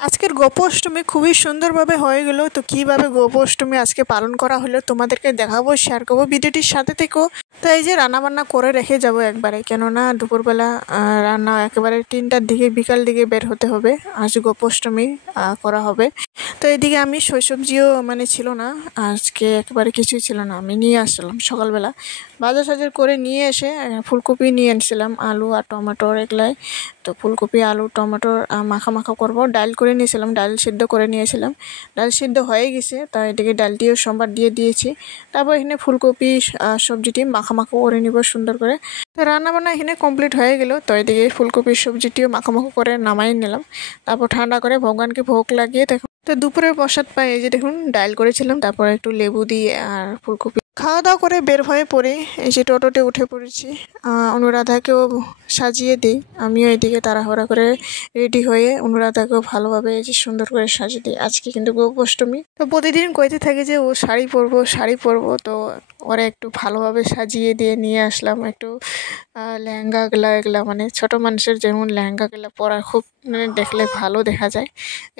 আজকের গোপাষ্টমী খুবই সুন্দরভাবে হয়ে গেল। তো কিভাবে গোপাষ্টমী আজকে পালন করা হলো তোমাদেরকে দেখাবো, শেয়ার করবো, ভিডিওটির সাথে থেকো। তো এই যে রান্না বান্না করে রেখে যাব একবারে, কেননা দুপুরবেলা রান্না একেবারে 3টার দিকে বিকাল দিকে বের হতে হবে। আজ গোপাষ্টমী করা হবে। তো এদিকে আমি সবজিও মানে ছিল না, আজকে একেবারে কিছুই ছিল না। আমি নিয়ে আসলাম সকালবেলা বাজার সাজার করে নিয়ে এসে ফুলকপি নিয়ে এনেছিলাম, আলু আর টমেটোর এগুলাই। তো ফুলকপি আলু টমেটোর মাখা মাখা করবো। ডাল করে নিয়েছিলাম, ডাল সিদ্ধ করে নিয়েছিলাম, ডাল সিদ্ধ হয়ে গেছে। তাই এদিকে ডালটিও সোমবার দিয়ে দিয়েছি। তারপর এখানে ফুলকপি সবজিটি মাখা মাখা করে নিব সুন্দর করে। তো রান্নাবান্না এখানে কমপ্লিট হয়ে গেল। তো এদিকে ফুলকপির সবজিটিও মাখা মাখা করে নামাই নিলাম। তারপর ঠান্ডা করে ভগবানকে ভোগ লাগিয়ে দেখুন। তো দুপুরের প্রসাদ পাই এই যে দেখুন, ডাল করেছিলাম, তারপর একটু লেবু দিয়ে আর ফুলকপি খাওয়া দাওয়া করে বের হয়ে পড়ে এই যে টোটোতে উঠে পড়েছি। অনুরাধাকেও সাজিয়ে দিই, আমিও এদিকে তাড়াহুড়া করে রেডি হয়ে অনুরাধাকেও ভালোভাবে এই যে সুন্দর করে সাজিয়ে দিই। আজকে কিন্তু গোপাষ্টমী, তো প্রতিদিন কইতে থাকে যে ও শাড়ি পরবো শাড়ি পরবো। তো ওরা একটু ভালোভাবে সাজিয়ে দিয়ে নিয়ে আসলাম একটু লেহেঙ্গাগুলা, এগুলা মানে ছোট মানুষের যেমন লেহেঙ্গাগুলা পরা খুব মানে দেখলে ভালো দেখা যায়,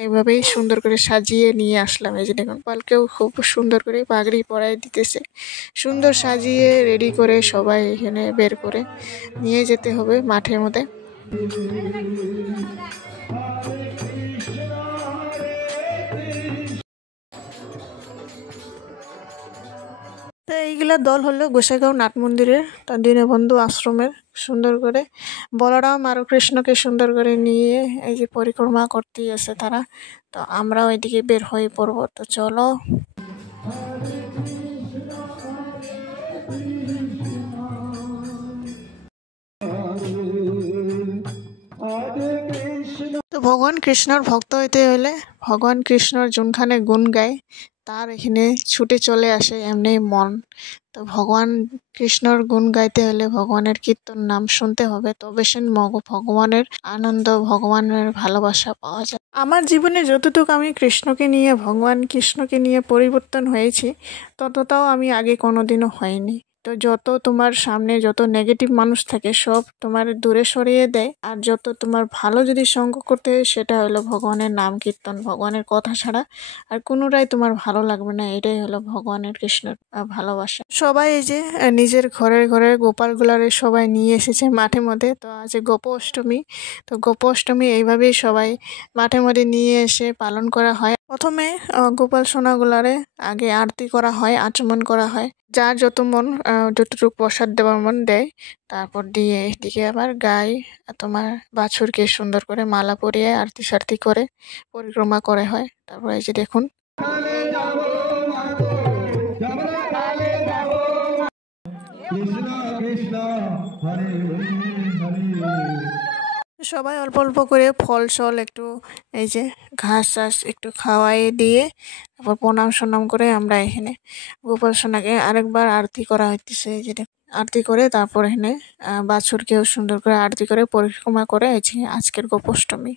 এইভাবেই সুন্দর করে সাজিয়ে নিয়ে আসলাম। এই যে দেখুন, পালকেও খুব সুন্দর করে পাগড়ি পরাই দিতেছে, সুন্দর সাজিয়ে রেডি করে সবাই এখানে বের করে নিয়ে যেতে হবে মাঠের মধ্যে। তো এইগুলা দল হলো গোসাইগাঁও নাট মন্দিরের, তার দীনবন্ধু আশ্রমের। সুন্দর করে বলরাম আর কৃষ্ণকে সুন্দর করে নিয়ে এই যে পরিক্রমা করতেই আছে তারা। তো আমরাও এদিকে বের হয়ে পড়বো। তো চলো। তো ভগবান কৃষ্ণর ভক্ত হইতে হলে ভগবান কৃষ্ণর যোনখানে গুণ গায় তার এখানে ছুটে চলে আসে এমনি মন। তো ভগবান কৃষ্ণর গুণ গাইতে হলে ভগবানের কীর্তন নাম শুনতে হবে, তবে সে ভগবানের আনন্দ ভগবানের ভালোবাসা পাওয়া যায়। আমার জীবনে যতটুকু আমি কৃষ্ণকে নিয়ে ভগবান কৃষ্ণকে নিয়ে পরিবর্তন হয়েছি, ততটাও আমি আগে কোনোদিনও হয়নি। তো যত তোমার সামনে যত নেগেটিভ মানুষ থাকে সব তোমার দূরে সরিয়ে দেয়, আর যত তোমার ভালো যদি সঙ্গ করতে হয় সেটা হলো ভগবানের নাম কীর্তন, ভগবানের কথা ছাড়া আর কোনোটাই তোমার ভালো লাগবে না। এটাই হলো ভগবানের কৃষ্ণের ভালোবাসা। সবাই এই যে নিজের ঘরের ঘরের গোপালগুলারে সবাই নিয়ে এসেছে মাঠের মধ্যে। তো আজ গোপাষ্টমী, তো গোপাষ্টমী এইভাবেই সবাই মাঠের মধ্যে নিয়ে এসে পালন করা হয়। প্রথমে গোপাল সোনাগুলারে আগে আরতি করা হয়, আচমন করা হয়, যার যত মন যতটুকু প্রসাদ দেওয়ার মন দেয়। তারপর দিয়ে এদিকে আবার গায়ে তোমার বাছুরকে সুন্দর করে মালা পরিয়ে আরতি সারতি করে পরিক্রমা করে হয়। তারপর এই যে দেখুন, সবাই অল্প অল্প করে ফল সল একটু এই যে ঘাস টাস একটু খাওয়াই দিয়ে তারপর প্রণাম সনাম করে আমরা এখানে গোপাল সোনাকে আরেকবার আরতি করা হইতেছে। এই যে আরতি করে তারপর এখানে বাছুরকেও সুন্দর করে আরতি করে পরিক্রমা করে এই যে আজকের গোপাষ্টমী।